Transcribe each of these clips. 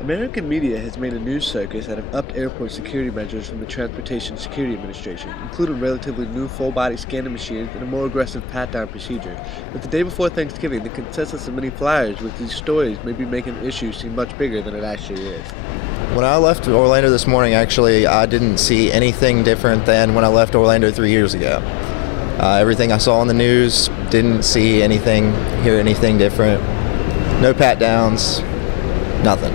American media has made a news circus out of upped airport security measures from the Transportation Security Administration, including relatively new full-body scanning machines and a more aggressive pat-down procedure. But the day before Thanksgiving, the consensus of many flyers with these stories may be making the issue seem much bigger than it actually is. When I left Orlando this morning, actually, I didn't see anything different than when I left Orlando 3 years ago. Everything I saw on the news, didn't see anything, hear anything different. No pat-downs, nothing.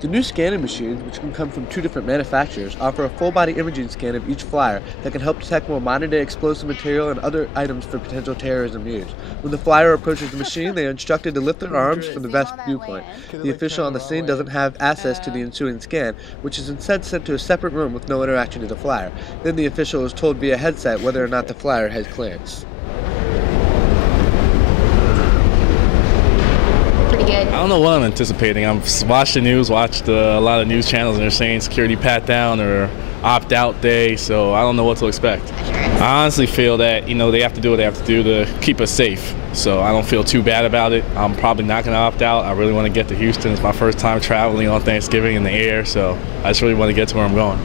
The new scanning machines, which can come from two different manufacturers, offer a full-body imaging scan of each flyer that can help detect more modern-day explosive material and other items for potential terrorism use. When the flyer approaches the machine, they are instructed to lift their arms from the vest viewpoint. The official on the scene doesn't have access to the ensuing scan, which is instead sent to a separate room with no interaction with the flyer. Then the official is told via headset whether or not the flyer has clearance. I don't know what I'm anticipating. I've watched the news, watched a lot of news channels, and they're saying security pat down or opt out day, so I don't know what to expect. I honestly feel that, they have to do what they have to do to keep us safe, so I don't feel too bad about it. I'm probably not going to opt out. I really want to get to Houston. It's my first time traveling on Thanksgiving in the air, so I just really want to get to where I'm going.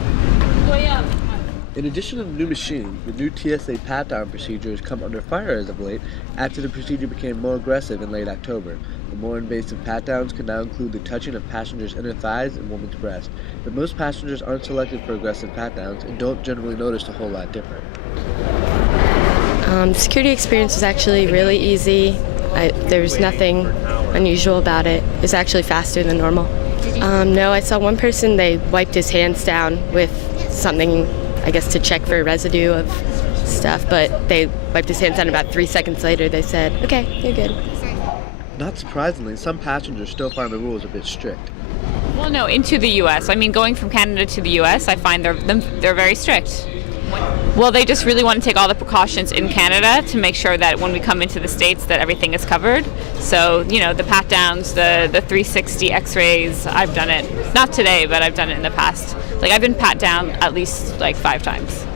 In addition to the new machine, the new TSA pat-down procedure has come under fire as of late after the procedure became more aggressive in late October. The more invasive pat-downs can now include the touching of passengers' inner thighs and woman's breast, but most passengers aren't selected for aggressive pat-downs and don't generally notice a whole lot different. The security experience was actually really easy. There was nothing unusual about it. It's actually faster than normal. No, I saw one person, they wiped his hands down with something, I guess, to check for residue of stuff, but they wiped his hands down. About 3 seconds later, they said, "Okay, you're good." Not surprisingly, some passengers still find the rules a bit strict. Well, no, into the U.S. I mean, going from Canada to the U.S., I find they're very strict. Well, they just really want to take all the precautions in Canada to make sure that when we come into the States that everything is covered. So, the pat-downs, the 360 x-rays, I've done it. Not today, but I've done it in the past. I've been pat down at least 5 times.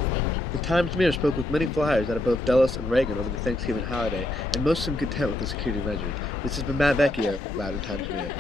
The Times-Mirror spoke with many flyers out of both Dulles and Reagan over the Thanksgiving holiday, and most seem content with the security measures. This has been Matt Vecchio, Loudoun Times-Mirror.